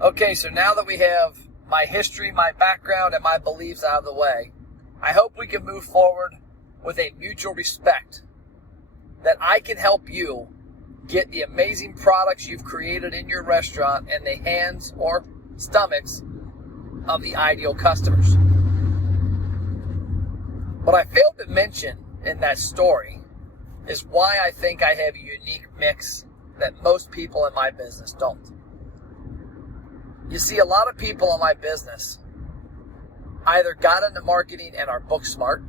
Okay, so now that we have my history, my background, and my beliefs out of the way, I hope we can move forward with a mutual respect that I can help you get the amazing products you've created in your restaurant in the hands or stomachs of the ideal customers. What I failed to mention in that story is why I think I have a unique mix that most people in my business don't. You see, a lot of people in my business either got into marketing and are book smart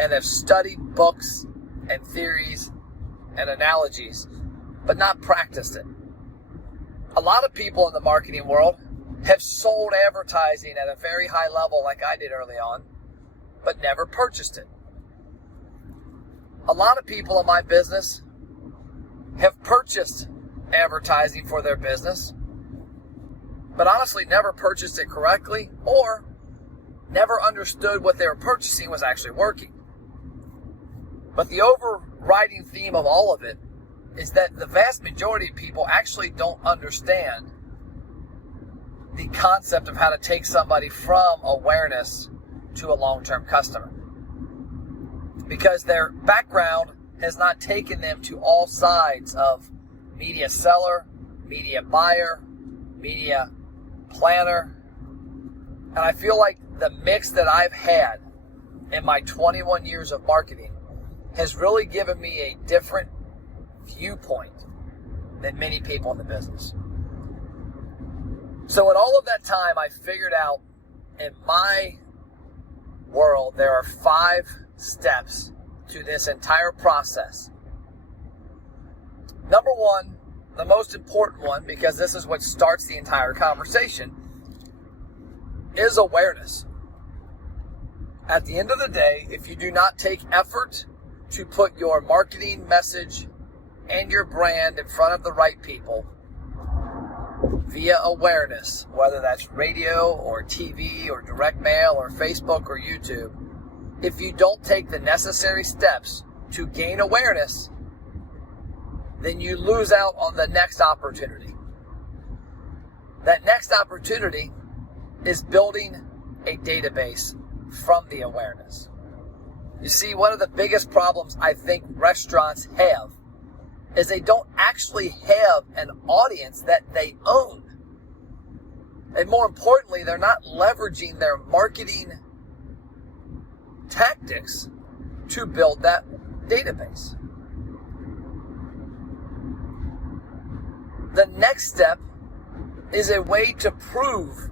and have studied books and theories and analogies, but not practiced it. A lot of people in the marketing world have sold advertising at a very high level like I did early on, but never purchased it. A lot of people in my business have purchased advertising for their business, but honestly never purchased it correctly or never understood what they were purchasing was actually working. But the overriding theme of all of it is that the vast majority of people actually don't understand the concept of how to take somebody from awareness to a long-term customer, because their background has not taken them to all sides of media seller, media buyer, media planner. And I feel like the mix that I've had in my 21 years of marketing has really given me a different viewpoint than many people in the business. So in all of that time, I figured out in my world, there are 5 steps to this entire process. Number 1, the most important one, because this is what starts the entire conversation, is awareness. At the end of the day, if you do not take effort to put your marketing message and your brand in front of the right people via awareness, whether that's radio or TV or direct mail or Facebook or YouTube, if you don't take the necessary steps to gain awareness, then you lose out on the next opportunity. That next opportunity is building a database from the awareness. You see, one of the biggest problems I think restaurants have is they don't actually have an audience that they own. And more importantly, they're not leveraging their marketing tactics to build that database. The next step is a way to prove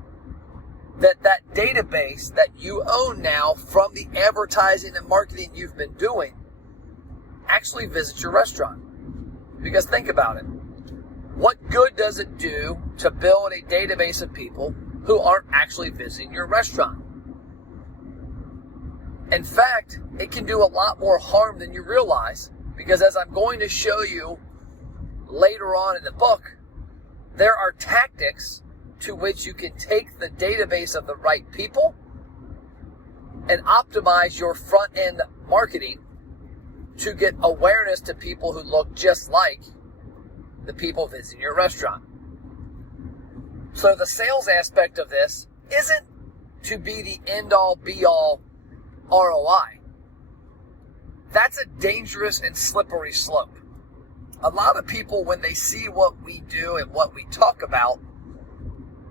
that that database that you own now from the advertising and marketing you've been doing actually visits your restaurant. Because think about it. What good does it do to build a database of people who aren't actually visiting your restaurant? In fact, it can do a lot more harm than you realize, because as I'm going to show you later on in the book, there are tactics to which you can take the database of the right people and optimize your front-end marketing to get awareness to people who look just like the people visiting your restaurant. So the sales aspect of this isn't to be the end-all, be-all ROI. That's a dangerous and slippery slope. A lot of people, when they see what we do and what we talk about,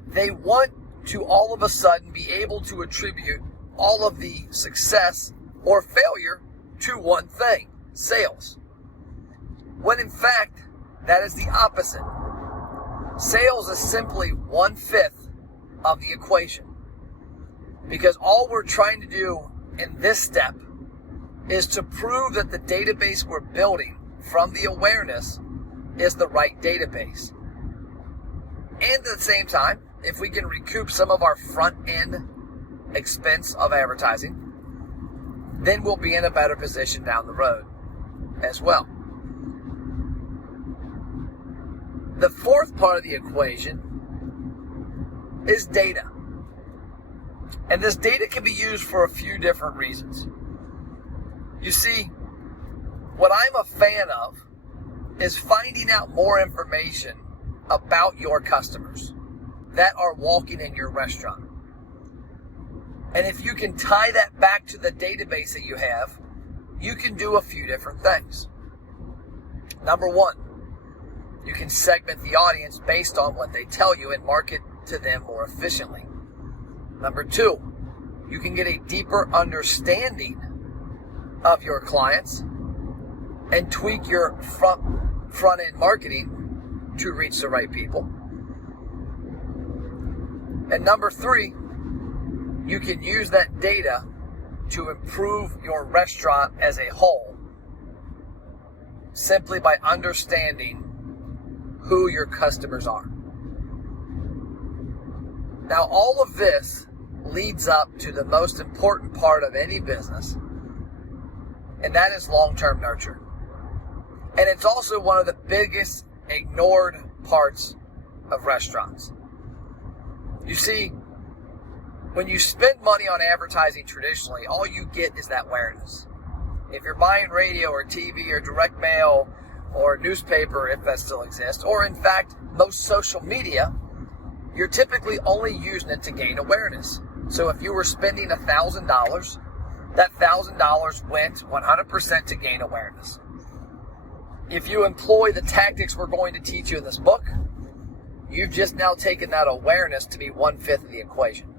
they want to all of a sudden be able to attribute all of the success or failure to one thing: sales. When in fact, that is the opposite. Sales is simply 1/5 of the equation. Because all we're trying to do in this step is to prove that the database we're building from the awareness is the right database. And at the same time, if we can recoup some of our front-end expense of advertising, then we'll be in a better position down the road as well. The fourth part of the equation is data. And this data can be used for a few different reasons. You see, what I'm a fan of is finding out more information about your customers. that are walking in your restaurant. And if you can tie that back to the database that you have, you can do a few different things. Number one, you can segment the audience based on what they tell you and market to them more efficiently. Number two, you can get a deeper understanding of your clients and tweak your front-end marketing to reach the right people. And number three, you can use that data to improve your restaurant as a whole simply by understanding who your customers are. Now, all of this leads up to the most important part of any business, and that is long-term nurture. And it's also one of the biggest ignored parts of restaurants. You see, when you spend money on advertising traditionally, all you get is that awareness. If you're buying radio or TV or direct mail or newspaper, if that still exists, or in fact, most social media, you're typically only using it to gain awareness. So if you were spending $1,000, that $1,000 went 100% to gain awareness. If you employ the tactics we're going to teach you in this book, you've just now taken that awareness to be 1/5 of the equation.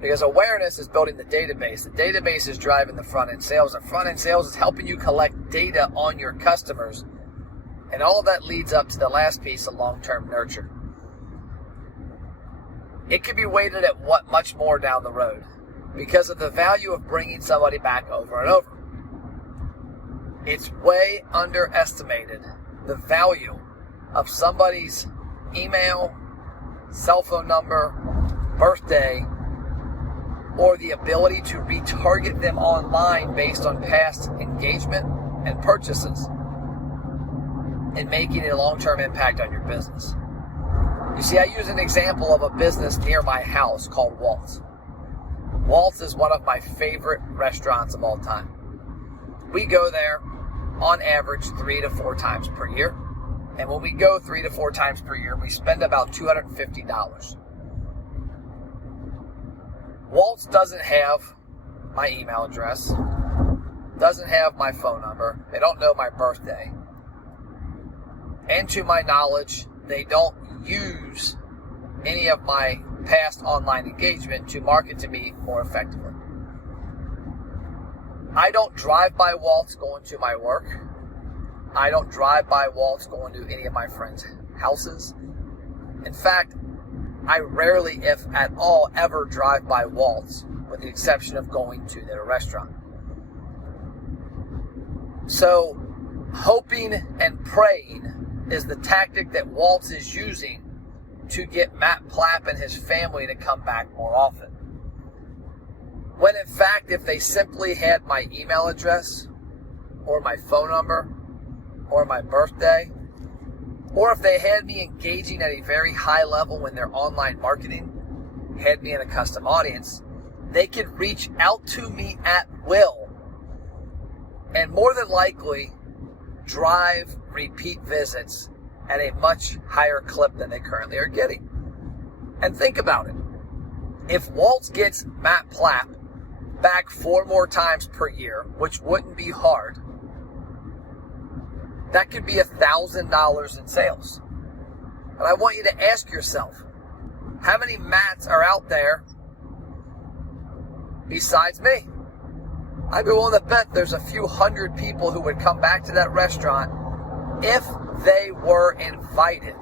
Because awareness is building the database. The database is driving the front-end sales. The front-end sales is helping you collect data on your customers. And all of that leads up to the last piece of long-term nurture. It could be weighted at what much more down the road because of the value of bringing somebody back over and over. It's way underestimated, the value of somebody's email, cell phone number, birthday, or the ability to retarget them online based on past engagement and purchases and making a long-term impact on your business. You see, I use an example of a business near my house called Waltz. Waltz is one of my favorite restaurants of all time. We go there on average 3 to 4 times per year. And when we go 3 to 4 times per year, we spend about $250. Waltz doesn't have my email address, doesn't have my phone number, they don't know my birthday, and to my knowledge, they don't use any of my past online engagement to market to me more effectively. I don't drive by Waltz going to my work. I don't drive by Waltz going to any of my friends' houses. In fact, I rarely, if at all, ever drive by Waltz, with the exception of going to their restaurant. So, hoping and praying is the tactic that Waltz is using to get Matt Plapp and his family to come back more often. When in fact, if they simply had my email address, or my phone number, or my birthday, or if they had me engaging at a very high level in their online marketing, had me in a custom audience, they could reach out to me at will and more than likely drive repeat visits at a much higher clip than they currently are getting. And think about it. If Waltz gets Matt Plapp back 4 more times per year, which wouldn't be hard, that could be $1,000 in sales. And I want you to ask yourself, how many Matts are out there besides me? I'd be willing to bet there's a few hundred people who would come back to that restaurant if they were invited.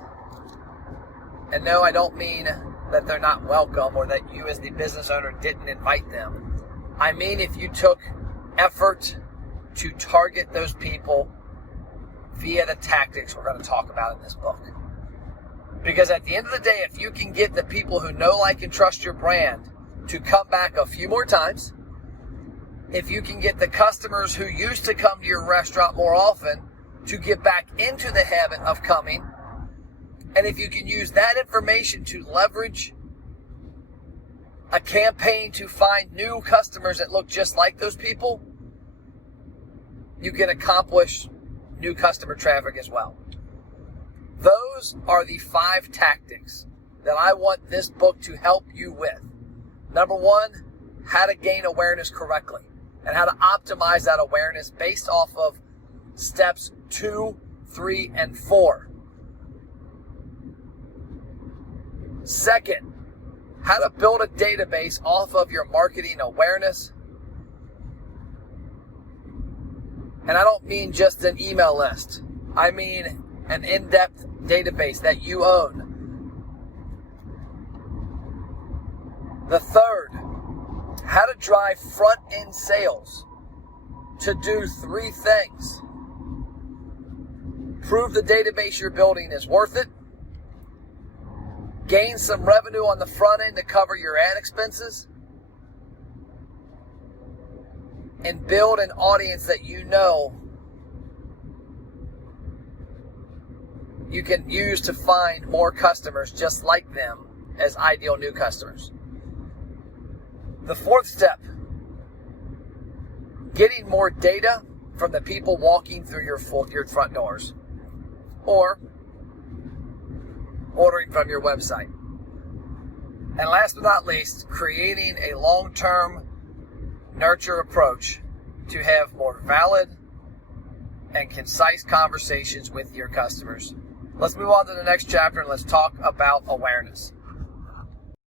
And no, I don't mean that they're not welcome or that you as the business owner didn't invite them. I mean if you took effort to target those people via the tactics we're going to talk about in this book. Because at the end of the day, if you can get the people who know, like, and trust your brand to come back a few more times, if you can get the customers who used to come to your restaurant more often to get back into the habit of coming, and if you can use that information to leverage a campaign to find new customers that look just like those people, you can accomplish new customer traffic as well. Those are the 5 tactics that I want this book to help you with. Number one, how to gain awareness correctly and how to optimize that awareness based off of steps 2, 3, and 4. Second, how to build a database off of your marketing awareness. And I don't mean just an email list. I mean an in-depth database that you own. The third, how to drive front-end sales to do 3 things. Prove the database you're building is worth it. Gain some revenue on the front end to cover your ad expenses. And build an audience that you know you can use to find more customers just like them as ideal new customers. The fourth step, getting more data from the people walking through your front doors or ordering from your website. And last but not least, creating a long-term nurture approach to have more valid and concise conversations with your customers. Let's move on to the next chapter and let's talk about awareness.